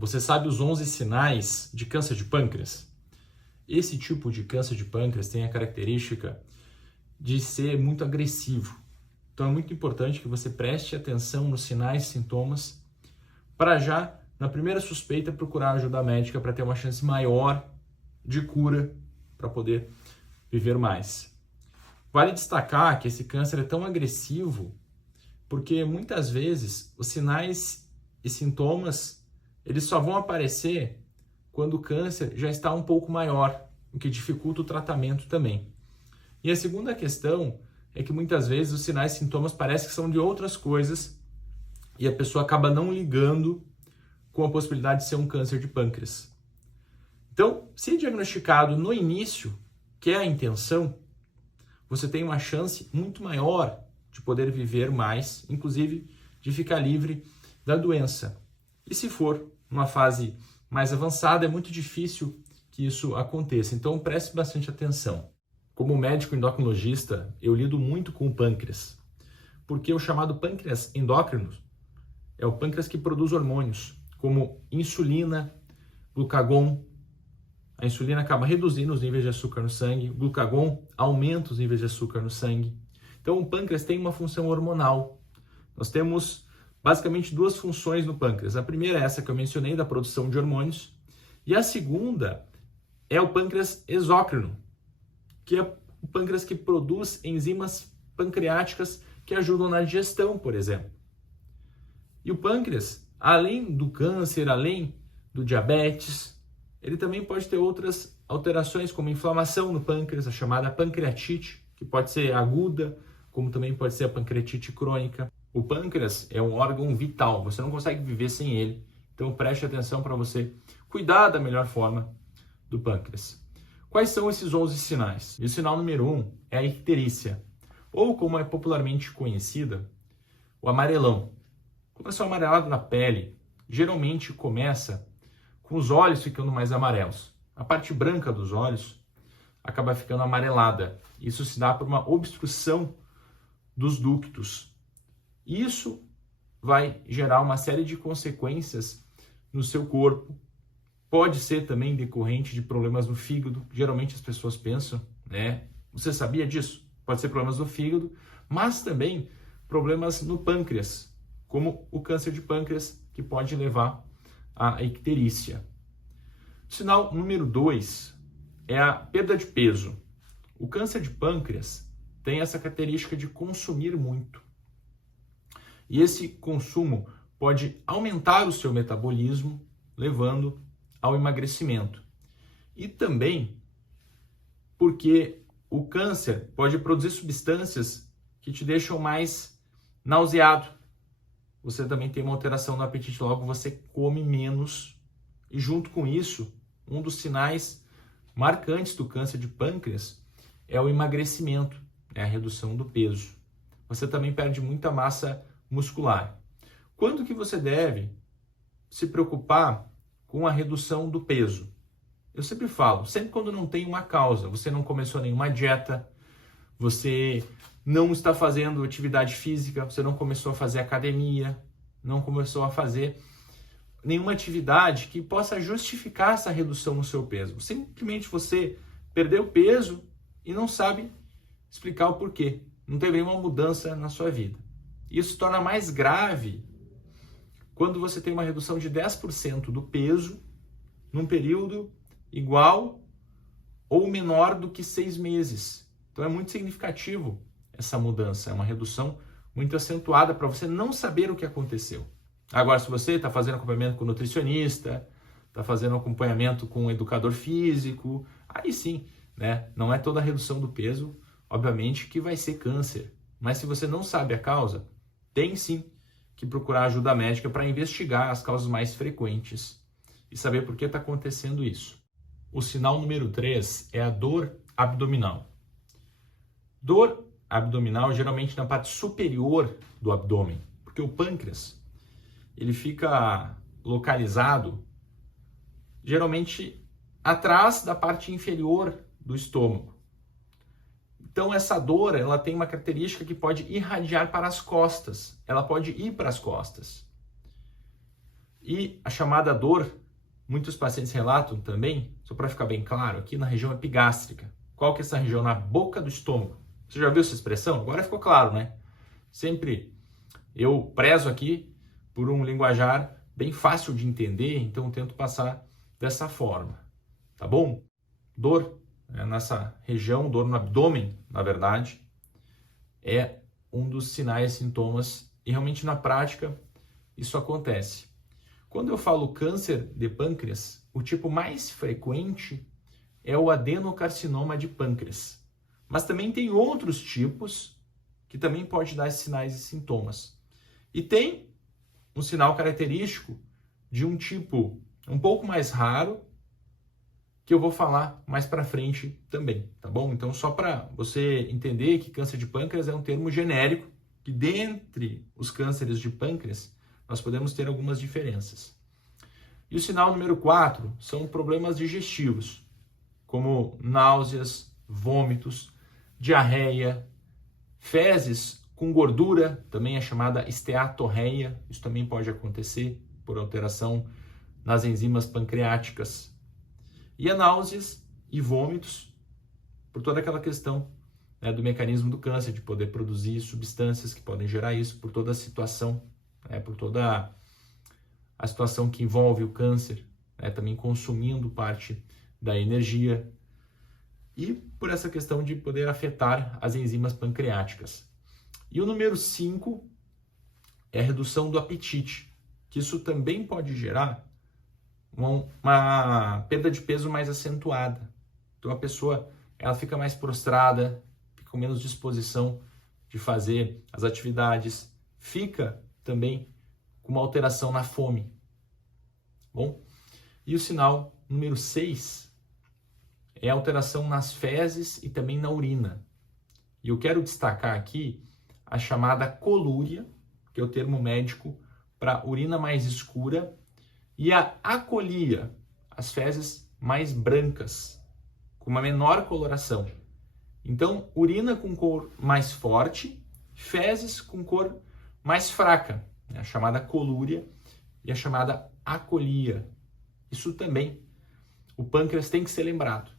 Você sabe os 11 sinais de câncer de pâncreas? Esse tipo de câncer de pâncreas tem a característica de ser muito agressivo. Então é muito importante que você preste atenção nos sinais e sintomas para já, na primeira suspeita, procurar ajuda médica para ter uma chance maior de cura para poder viver mais. Vale destacar que esse câncer é tão agressivo porque muitas vezes os sinais e sintomas eles só vão aparecer quando o câncer já está um pouco maior, o que dificulta o tratamento também. E a segunda questão é que muitas vezes os sinais e sintomas parecem que são de outras coisas e a pessoa acaba não ligando com a possibilidade de ser um câncer de pâncreas. Então, se diagnosticado no início, que é a intenção, você tem uma chance muito maior de poder viver mais, inclusive de ficar livre da doença. E se for numa fase mais avançada, é muito difícil que isso aconteça. Então, preste bastante atenção. Como médico endocrinologista, eu lido muito com o pâncreas, porque o chamado pâncreas endócrino é o pâncreas que produz hormônios, como insulina, glucagon. A insulina acaba reduzindo os níveis de açúcar no sangue, o glucagon aumenta os níveis de açúcar no sangue. Então, o pâncreas tem uma função hormonal. Nós temos basicamente duas funções no pâncreas. A primeira é essa que eu mencionei, da produção de hormônios, e a segunda é o pâncreas exócrino, que é o pâncreas que produz enzimas pancreáticas que ajudam na digestão, por exemplo. E o pâncreas, além do câncer, além do diabetes, ele também pode ter outras alterações, como inflamação no pâncreas, a chamada pancreatite, que pode ser aguda, como também pode ser a pancreatite crônica. O pâncreas é um órgão vital, você não consegue viver sem ele. Então preste atenção para você cuidar da melhor forma do pâncreas. Quais são esses 11 sinais? E o sinal número 1 é a icterícia, ou como é popularmente conhecida, o amarelão. Começa o amarelado na pele, geralmente começa com os olhos ficando mais amarelos. A parte branca dos olhos acaba ficando amarelada. Isso se dá por uma obstrução dos ductos. Isso vai gerar uma série de consequências no seu corpo. Pode ser também decorrente de problemas no fígado. Geralmente as pessoas pensam, né? Você sabia disso? Pode ser problemas no fígado, mas também problemas no pâncreas, como o câncer de pâncreas, que pode levar à icterícia. Sinal número 2 é a perda de peso. O câncer de pâncreas tem essa característica de consumir muito. E esse consumo pode aumentar o seu metabolismo, levando ao emagrecimento. E também porque o câncer pode produzir substâncias que te deixam mais nauseado. Você também tem uma alteração no apetite, logo você come menos. E junto com isso, um dos sinais marcantes do câncer de pâncreas é o emagrecimento, é a redução do peso. Você também perde muita massa muscular. Quando que você deve se preocupar com a redução do peso? Eu sempre falo, sempre quando não tem uma causa, você não começou nenhuma dieta, você não está fazendo atividade física, você não começou a fazer academia, não começou a fazer nenhuma atividade que possa justificar essa redução no seu peso. Simplesmente você perdeu peso e não sabe explicar o porquê. Não teve nenhuma mudança na sua vida. Isso se torna mais grave quando você tem uma redução de 10% do peso num período igual ou menor do que 6 meses. Então é muito significativo essa mudança, é uma redução muito acentuada para você não saber o que aconteceu. Agora, se você está fazendo acompanhamento com nutricionista, está fazendo acompanhamento com um educador físico, aí sim, né? Não é toda a redução do peso, obviamente, que vai ser câncer. Mas se você não sabe a causa, tem sim que procurar ajuda médica para investigar as causas mais frequentes e saber por que está acontecendo isso. O sinal número 3 é a dor abdominal. Dor abdominal geralmente na parte superior do abdômen, porque o pâncreas ele fica localizado geralmente atrás da parte inferior do estômago. Então essa dor, ela tem uma característica que pode irradiar para as costas, ela pode ir para as costas. E a chamada dor, muitos pacientes relatam também, só para ficar bem claro, aqui na região epigástrica. Qual que é essa região? Na boca do estômago. Você já viu essa expressão? Agora ficou claro, né? Sempre eu prezo aqui por um linguajar bem fácil de entender, então eu tento passar dessa forma, tá bom? Dor nessa região, dor no abdômen, na verdade, é um dos sinais e sintomas, e realmente na prática isso acontece. Quando eu falo câncer de pâncreas, o tipo mais frequente é o adenocarcinoma de pâncreas. Mas também tem outros tipos que também pode dar esses sinais e sintomas. E tem um sinal característico de um tipo um pouco mais raro, que eu vou falar mais para frente também, tá bom? Então, só para você entender que câncer de pâncreas é um termo genérico, que dentre os cânceres de pâncreas, nós podemos ter algumas diferenças. E o sinal número 4 são problemas digestivos, como náuseas, vômitos, diarreia, fezes com gordura, também é chamada esteatorreia, isso também pode acontecer por alteração nas enzimas pancreáticas. E a náuseas e vômitos, por toda aquela questão do mecanismo do câncer, de poder produzir substâncias que podem gerar isso, por toda a situação, por toda a situação que envolve o câncer, também consumindo parte da energia, e por essa questão de poder afetar as enzimas pancreáticas. E o número 5 é a redução do apetite, que isso também pode gerar uma perda de peso mais acentuada. Então a pessoa ela fica mais prostrada, fica com menos disposição de fazer as atividades, fica também com uma alteração na fome. Bom, e o sinal número 6 é a alteração nas fezes e também na urina. E eu quero destacar aqui a chamada colúria, que é o termo médico para urina mais escura, e a acolia, as fezes mais brancas, com uma menor coloração. Então, urina com cor mais forte, fezes com cor mais fraca, a chamada colúria e a chamada acolia. Isso também, o pâncreas tem que ser lembrado.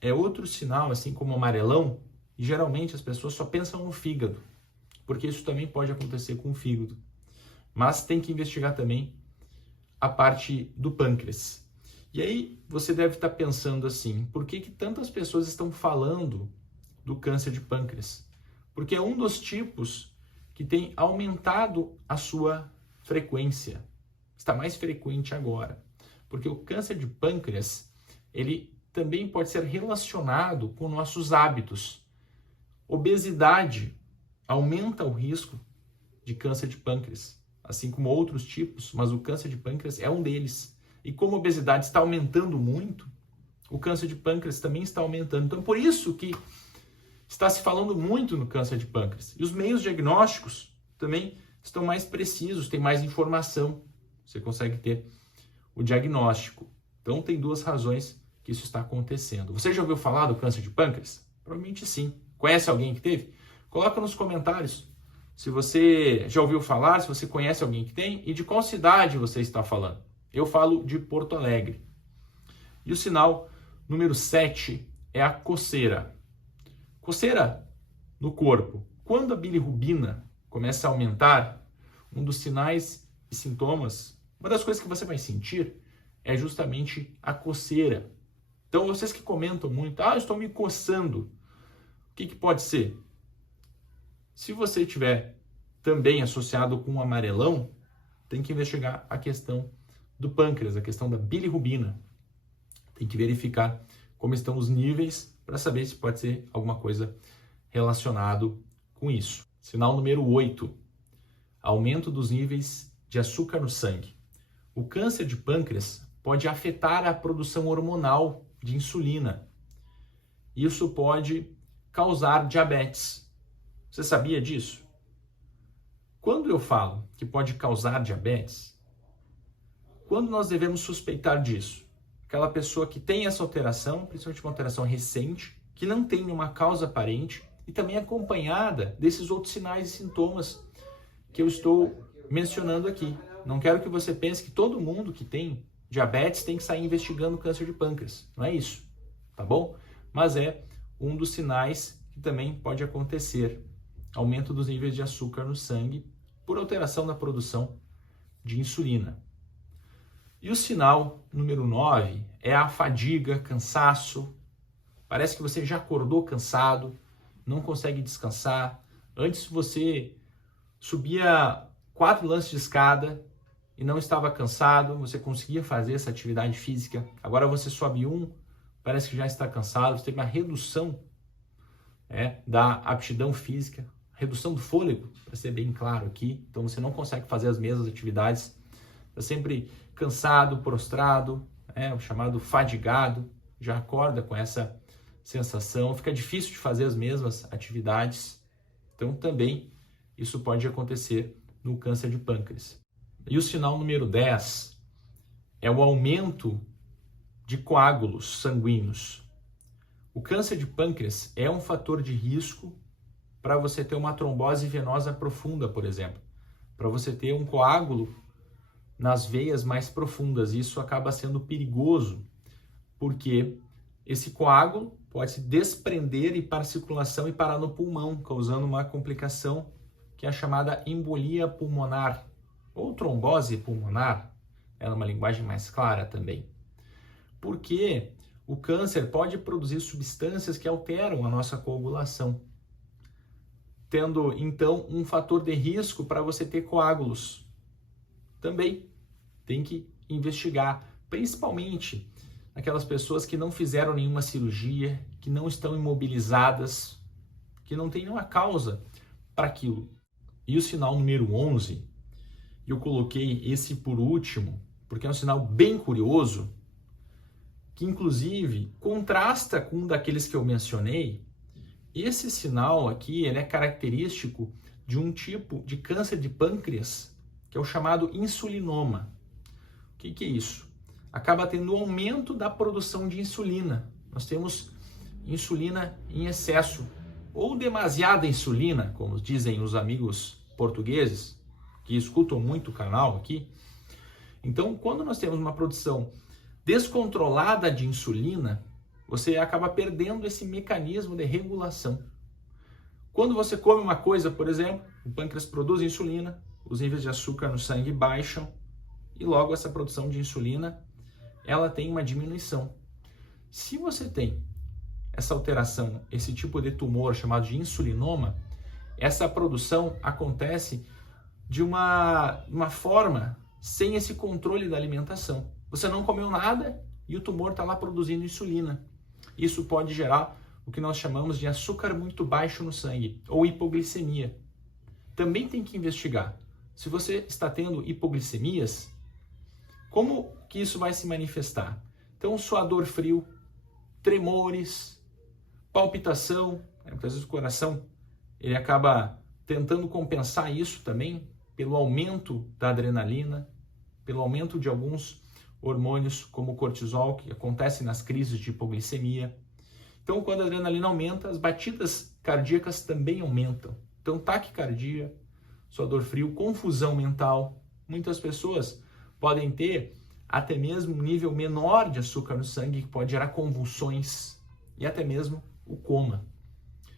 É outro sinal, assim como o amarelão, e geralmente as pessoas só pensam no fígado, porque isso também pode acontecer com o fígado. Mas tem que investigar também a parte do pâncreas. E aí você deve estar pensando assim, por que tantas pessoas estão falando do câncer de pâncreas? Porque é um dos tipos que tem aumentado a sua frequência. Está mais frequente agora. Porque o câncer de pâncreas, ele também pode ser relacionado com nossos hábitos. Obesidade aumenta o risco de câncer de pâncreas, assim como outros tipos, mas o câncer de pâncreas é um deles. E como a obesidade está aumentando muito, o câncer de pâncreas também está aumentando. Então, por isso que está se falando muito no câncer de pâncreas. E os meios diagnósticos também estão mais precisos, tem mais informação. Você consegue ter o diagnóstico. Então, tem duas razões que isso está acontecendo. Você já ouviu falar do câncer de pâncreas? Provavelmente sim. Conhece alguém que teve? Coloca nos comentários se você já ouviu falar, se você conhece alguém que tem e de qual cidade você está falando. Eu falo de Porto Alegre. E o sinal número 7 é a coceira. Coceira no corpo. Quando a bilirrubina começa a aumentar, um dos sinais e sintomas, uma das coisas que você vai sentir é justamente a coceira. Então, vocês que comentam muito, eu estou me coçando. O que pode ser? Se você tiver também associado com um amarelão, tem que investigar a questão do pâncreas, a questão da bilirrubina. Tem que verificar como estão os níveis para saber se pode ser alguma coisa relacionado com isso. Sinal número 8, aumento dos níveis de açúcar no sangue. O câncer de pâncreas pode afetar a produção hormonal de insulina. Isso pode causar diabetes. Você sabia disso? Quando eu falo que pode causar diabetes, quando nós devemos suspeitar disso? Aquela pessoa que tem essa alteração, principalmente uma alteração recente, que não tem nenhuma causa aparente e também acompanhada desses outros sinais e sintomas que eu estou mencionando aqui. Não quero que você pense que todo mundo que tem diabetes tem que sair investigando câncer de pâncreas. Não é isso, tá bom? Mas é um dos sinais que também pode acontecer. Aumento dos níveis de açúcar no sangue por alteração da produção de insulina. E o sinal número 9 é a fadiga, cansaço. Parece que você já acordou cansado, não consegue descansar. Antes você subia 4 lances de escada e não estava cansado, você conseguia fazer essa atividade física. Agora você sobe 1, parece que já está cansado, você teve uma redução da aptidão física, redução do fôlego, para ser bem claro aqui. Então você não consegue fazer as mesmas atividades, está sempre cansado, prostrado, o chamado fadigado, já acorda com essa sensação, fica difícil de fazer as mesmas atividades. Então também isso pode acontecer no câncer de pâncreas. E o sinal número 10 é o aumento de coágulos sanguíneos. O câncer de pâncreas é um fator de risco para você ter uma trombose venosa profunda, por exemplo, para você ter um coágulo nas veias mais profundas. Isso acaba sendo perigoso, porque esse coágulo pode se desprender e ir para a circulação e parar no pulmão, causando uma complicação que é a chamada embolia pulmonar, ou trombose pulmonar, ela é uma linguagem mais clara também. Porque o câncer pode produzir substâncias que alteram a nossa coagulação, tendo então um fator de risco para você ter coágulos. Também tem que investigar, principalmente aquelas pessoas que não fizeram nenhuma cirurgia, que não estão imobilizadas, que não tem nenhuma causa para aquilo. E o sinal número 11, eu coloquei esse por último, porque é um sinal bem curioso, que inclusive contrasta com um daqueles que eu mencionei. Esse sinal aqui, ele é característico de um tipo de câncer de pâncreas, que é o chamado insulinoma. O que é isso? Acaba tendo um aumento da produção de insulina. Nós temos insulina em excesso, ou demasiada insulina, como dizem os amigos portugueses, que escutam muito o canal aqui. Então, quando nós temos uma produção descontrolada de insulina, você acaba perdendo esse mecanismo de regulação. Quando você come uma coisa, por exemplo, o pâncreas produz insulina, os níveis de açúcar no sangue baixam e logo essa produção de insulina, ela tem uma diminuição. Se você tem essa alteração, esse tipo de tumor chamado de insulinoma, essa produção acontece de uma forma sem esse controle da alimentação. Você não comeu nada e o tumor está lá produzindo insulina. Isso pode gerar o que nós chamamos de açúcar muito baixo no sangue, ou hipoglicemia. Também tem que investigar. Se você está tendo hipoglicemias, como que isso vai se manifestar? Então, suador frio, tremores, palpitação, muitas vezes o coração ele acaba tentando compensar isso também pelo aumento da adrenalina, pelo aumento de alguns hormônios como o cortisol, que acontece nas crises de hipoglicemia. Então, quando a adrenalina aumenta, as batidas cardíacas também aumentam. Então, taquicardia, suador frio, confusão mental. Muitas pessoas podem ter até mesmo um nível menor de açúcar no sangue, que pode gerar convulsões e até mesmo o coma.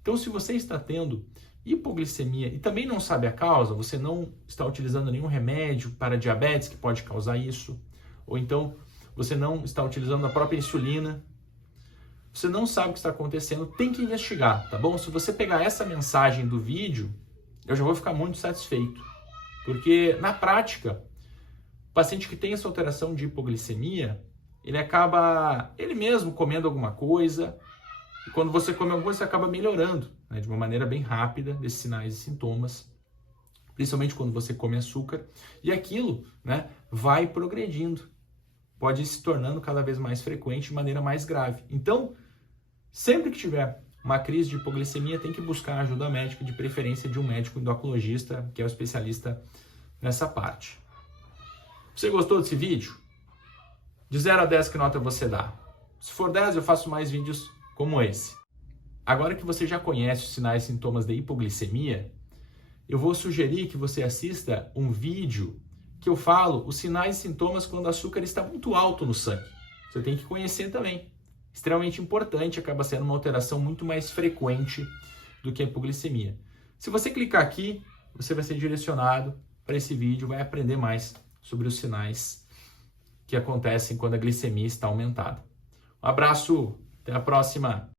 Então, se você está tendo hipoglicemia e também não sabe a causa, você não está utilizando nenhum remédio para diabetes que pode causar isso, ou então você não está utilizando a própria insulina, você não sabe o que está acontecendo, tem que investigar, tá bom? Se você pegar essa mensagem do vídeo, eu já vou ficar muito satisfeito, porque na prática, o paciente que tem essa alteração de hipoglicemia, ele acaba, ele mesmo comendo alguma coisa, e quando você come alguma coisa, você acaba melhorando, né, de uma maneira bem rápida desses sinais e sintomas, principalmente quando você come açúcar, e aquilo, né, vai progredindo, pode se tornando cada vez mais frequente de maneira mais grave. Então, sempre que tiver uma crise de hipoglicemia, tem que buscar ajuda médica, de preferência de um médico endocrinologista, que é o especialista nessa parte. Você gostou desse vídeo? De 0 a 10, que nota você dá? Se for 10, eu faço mais vídeos como esse. Agora que você já conhece os sinais e sintomas de hipoglicemia, eu vou sugerir que você assista um vídeo que eu falo os sinais e sintomas quando o açúcar está muito alto no sangue. Você tem que conhecer também. Extremamente importante, acaba sendo uma alteração muito mais frequente do que a hipoglicemia. Se você clicar aqui, você vai ser direcionado para esse vídeo, vai aprender mais sobre os sinais que acontecem quando a glicemia está aumentada. Um abraço, até a próxima!